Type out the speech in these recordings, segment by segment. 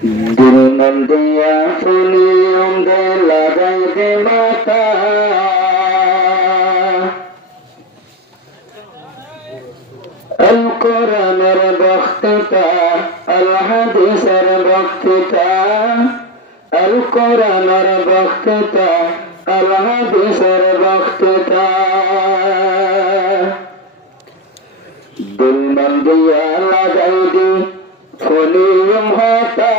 Dilman dia funium de lagai de mata Al-Quran ar-bakhtita Al-Hadis ar-bakhtita Al-Quran ar-bakhtita Al-Hadis ar-bakhtita Dilman dia lagai di funium hata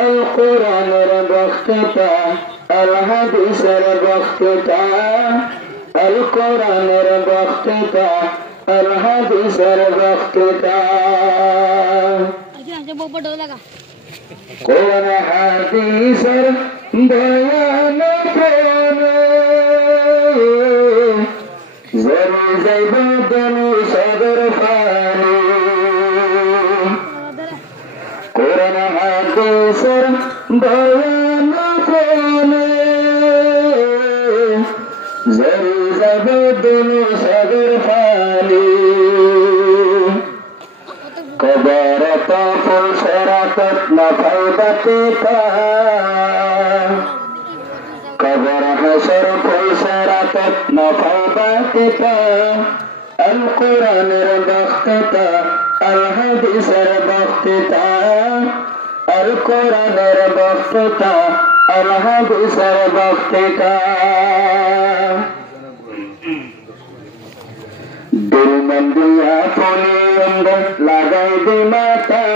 Al-Quran ar-bakhtita Al-Hadis ar-bakhtita Al-Quran ar-bakhtita Al-Hadis ar-bakhtita Quran hadis bayan kone zari zaibadan sadar fani Quran hadis bayan kone zari zaibadan sadar fani Kabarata ful syaratat nafaidatika Kabar hasyar ful syaratat nafaidatika Al-Quran ar-bakhtita Al-Hadis ar-bakhtita Al-Quran ar-bakhtita Al-Hadis ar-bakhtita Dilman dia funium lagai di mata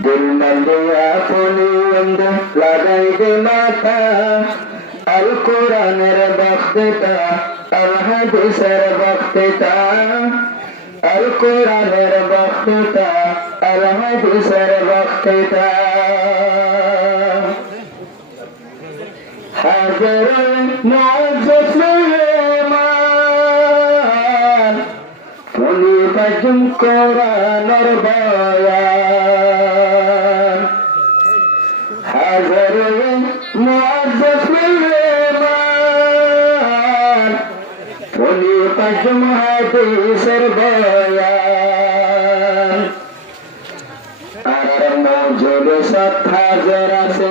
Dilman dia funium lagai di mata Al-Quran ar-bakhtita Al-Hadis ar-bakhtita Al-Quran ar-bakhtita Al-Hadis ar-bakhtita Hajar al-mu'azzaf Bajum Quran ar-bayan Hazarul muazzaf liman Fuli bajum hadis ar-bayan Arar mawjud sat hazara se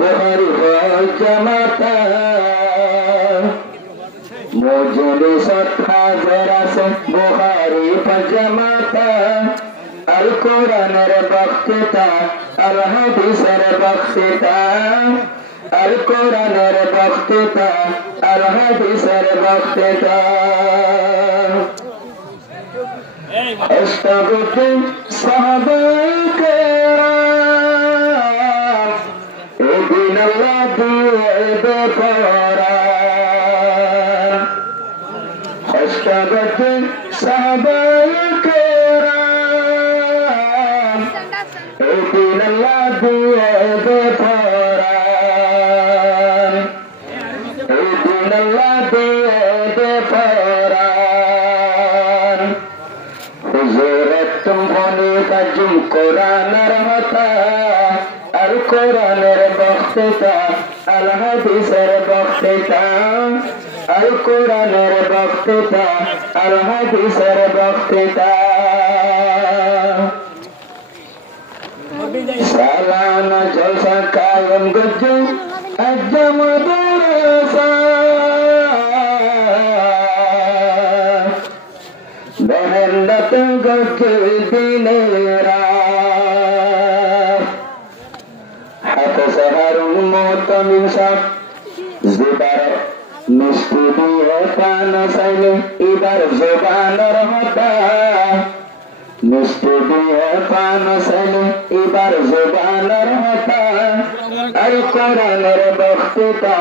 Bukhari wal jamata Mawjud sat hazara se Bukhari jamata Al-Quran ar-bakhtita Al-Hadis ar-bakhtita Al-Quran ar-bakhtita Al-Hadis ar-bakhtita Astaghfir sahabai kiram Ibn Allah bi'idharan Astaghfir sahabai kiram Ibn Allah bi'idharan Ibn Allah bi'idharan Huzurat tumhani kajum Quran ar-hata Al-Quran ar-bakhtita Al-Hadis ar-bakhtita Al-Quran ar-bakhtita Al-Hadis ar-bakhtita Salana jalsa kayam gajju Ajjam darasa Behendat gajju dinera Hafiz Harun Muhtamin Sab Zubar Misti diye panasayni Ibar zuban ar-hata Misti diye panasayni Ibar zuban ar-hata Al-Quran ar-bakhtita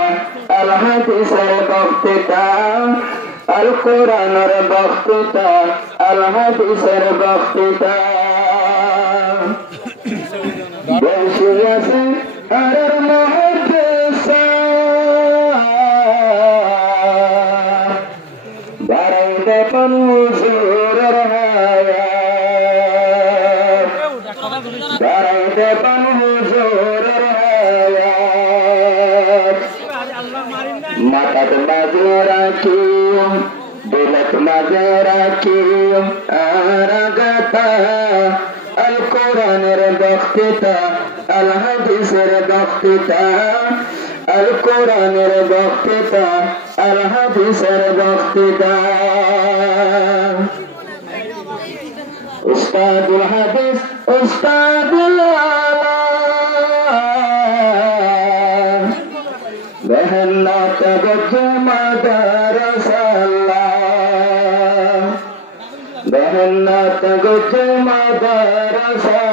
Al-Hadis ar-bakhtita Al-Quran ar-bakhtita Al-Hadis ar-bakhtita Bersiyasi arar muhaddisa Barai depan huzur ar-hayat Barai depan huzur ar-hayat Matat mazirakim Dilat mazirakim Aragat মাতা আল কোরআনের বক্তৃতা আল হাদিসের বক্তৃতা আল কোরআনের বক্তৃতা আল হাদিসের বক্তৃতা উস্তাদুল হাদিস উস্তাদুল আলাম মেহনত গজে মাদ্রাসা মেহনত গজে মাদ্রাসা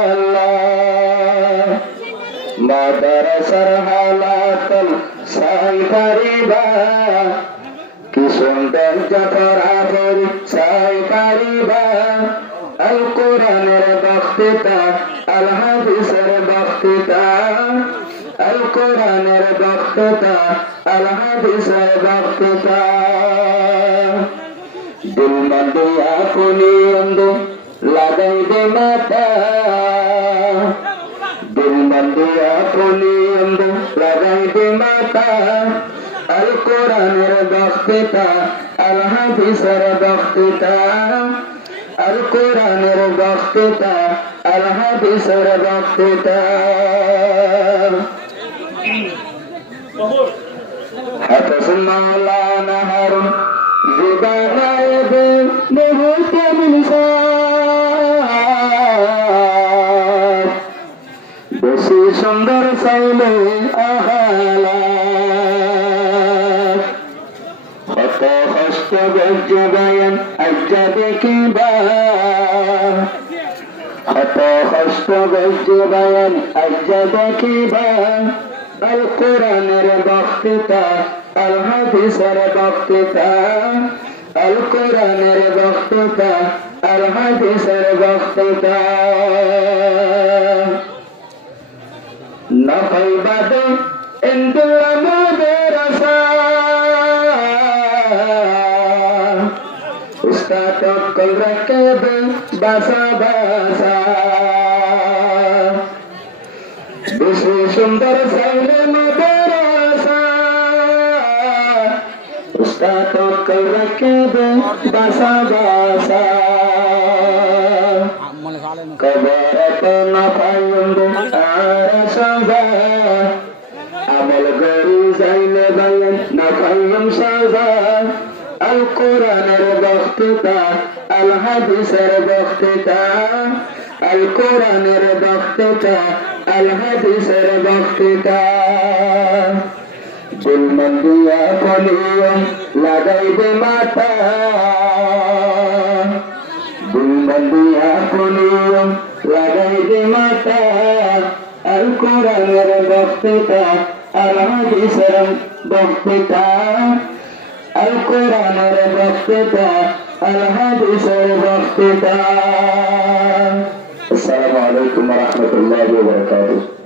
মাদ্রাসার হালাতল সাই পারিবা কি সুন্দর জফরা করি সাই পারিবা আল কোরআনের বক্তৃতা আল হাদিসের বক্তৃতা আল কোরআনের বক্তৃতা আল হাদিসের বক্তৃতা দিল মন্দিয়া কোনি অন্ধ লাগাইবে মাতা দিল মন্দিয়া কোনি অন্ধ লাগাইবে মাতা আল কোরআনের বক্তৃতা আল হাদিসের বক্তৃতা আল কোরআনের বক্তৃতা আল হাদিসের বক্তৃতা হাফেজ মাওলানা হারুন জিবানায়েব মুহতামিল সাহেব বেশি সুন্দর চাইলে আহালা কত কষ্ট গজ্জ বায়ান আজ্জা দেখিবা কত কষ্ট গজ্জ বায়ান আজ্জা দেখিবা আল কোরআনের বক্তৃতা আল হাদিসের বক্তৃতা আল কোরআনের বক্তৃতা আল হাদিসের বক্তৃতা নফল বাদে ইনদুল্লা মাদ্রাসা উস্তাদ কল রাখবে বাসা বাসা বেশি সুন্দর সাইলে মাদ্রাসা উস্তাদ কল রাখবে বাসা বাসা কবরত নফায়ন্দ আরশা আমল গরি যাইলে বায়ান নফায়ন সাজা আল কোরআনের বক্তৃতা আল হাদিসের বক্তৃতা আল কোরআনের বক্তৃতা আল হাদিসের বক্তৃতা দিল মন্দিয়া কলিয়ম লাগাইবে মাতা দিল মন্দিয়া কলিয়ম লাগাইবে মাতা আল কোরআনের বক্তৃতা আল হাদিসের বক্তৃতা আল কোরআনের বক্তৃতা আল হাদিসের বক্তৃতা আসসালামু আলাইকুম ওয়া রাহমাতুল্লাহি ওয়া বারাকাতুহু